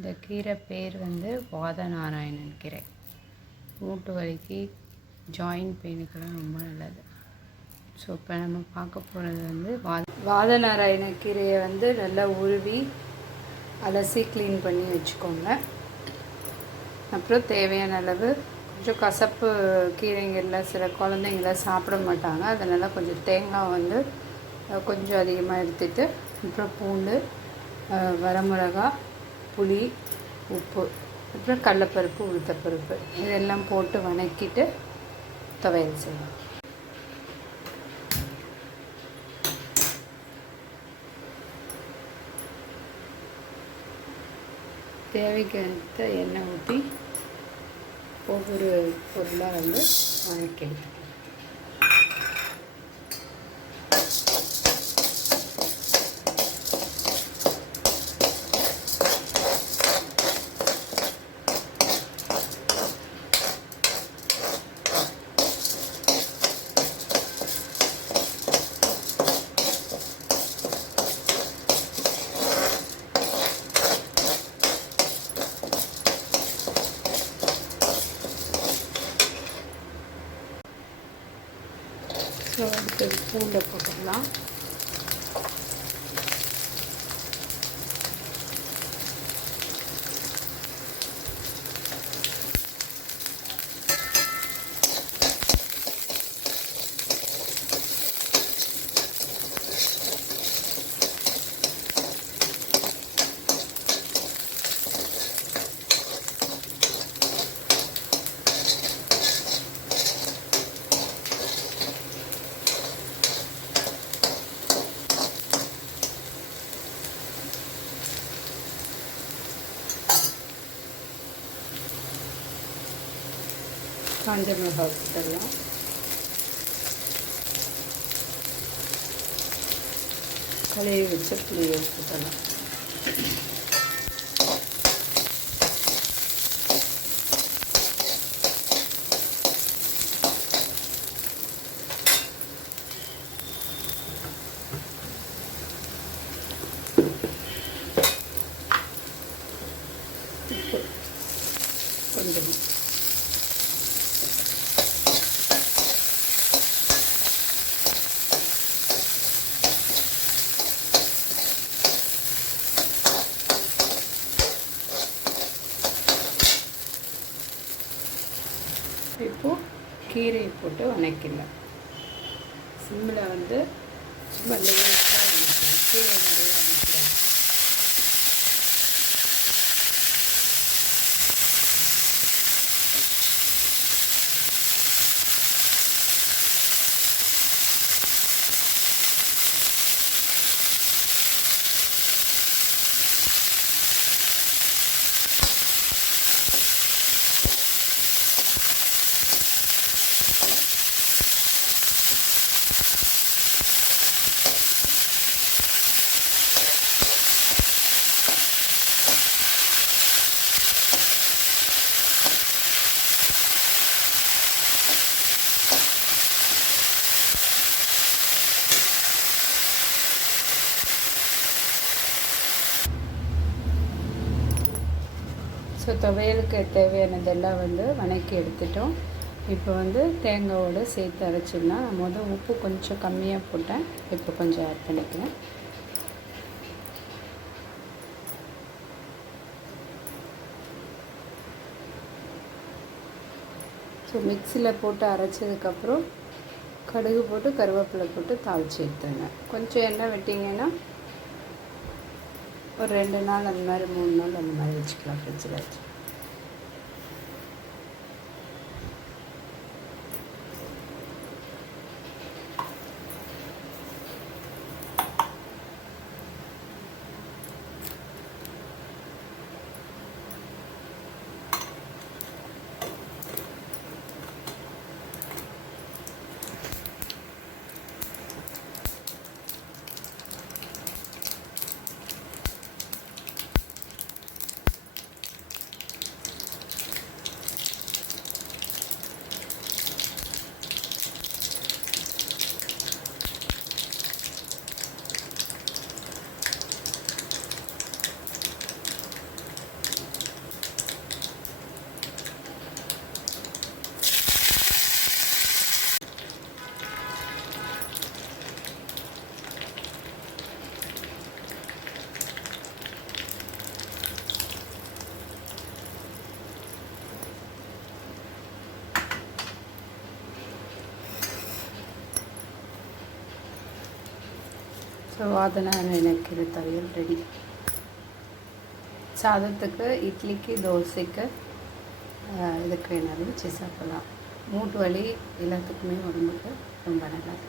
இந்த கீரை பேர் வந்து வாதநாராயணன் கீரை. மூட்டு வலிக்கு, ஜாயின்ட் பெயினுக்கெல்லாம் ரொம்ப நல்லது. ஸோ இப்போ நம்ம பார்க்க போகிறது வந்து வாதநாராயண கீரையை வந்து நல்லா உருவி அலசி க்ளீன் பண்ணி வச்சுக்கோங்க. அப்புறம் தேவையான அளவு கொஞ்சம் கசப்பு கீரைங்களில் சில குழந்தைங்களாம் சாப்பிட மாட்டாங்க, அதனால் கொஞ்சம் தேங்காய் வந்து கொஞ்சம் அதிகமாக எடுத்துகிட்டு, அப்புறம் பூண்டு, வரமிளகா, புளி, உப்பு, அப்புறம் கடலைப்பருப்பு, உளுத்தப்பருப்பு இதெல்லாம் போட்டு வதக்கிட்டு துவையல் செய்யலாம். தேவைக்கு எண்ணெய் ஊற்றி ஒவ்வொரு பொருளாக வந்து வதக்கி எடுத்துக்கலாம். ஸோ அடுத்தது பூண்டை போட்டுக்கலாம். காஞ்ச மிளகாய் போட்டுடலாம். கழுவி வச்ச புளியை போட்டுடலாம். உப்பு கொஞ்சம் இப்போது கீரையை போட்டு வதக்கிடலாம். சிம்மில் வந்து சும்மா லேசாக வதக்கலாம். கீரை நிறையா வதக்கலாம். ஸோ துவையலுக்கு தேவையானதெல்லாம் வந்து வதக்கி எடுத்துட்டோம். இப்போ வந்து தேங்காயோடு சேர்த்து அரைச்சிடலாம். நான் உப்பு கொஞ்சம் கம்மியாக போட்டேன், இப்போ கொஞ்சம் ஆட் பண்ணிக்கிறேன். ஸோ மிக்சியில் போட்டு அரைச்சதுக்கப்புறம் கடுகு போட்டு கருவேப்பிலை போட்டு தாளித்து எடுத்துங்க. கொஞ்சம் எண்ணெய் விட்டிங்கன்னா ஒரு 2 நாள் அந்த மாதிரி 3 நாள் அந்த மாதிரி வச்சுக்கலாம் ஃப்ரிட்ஜில் வச்சு. ஸோ வாதநாராயண கீரை துவையல் ரெடி. சாதத்துக்கு, இட்லிக்கு, தோசைக்கு இதுக்கு வேணாலும் வச்சு சாப்பிடலாம். மூட்டு வலி எல்லாத்துக்குமே உடம்புக்கு ரொம்ப நல்லது.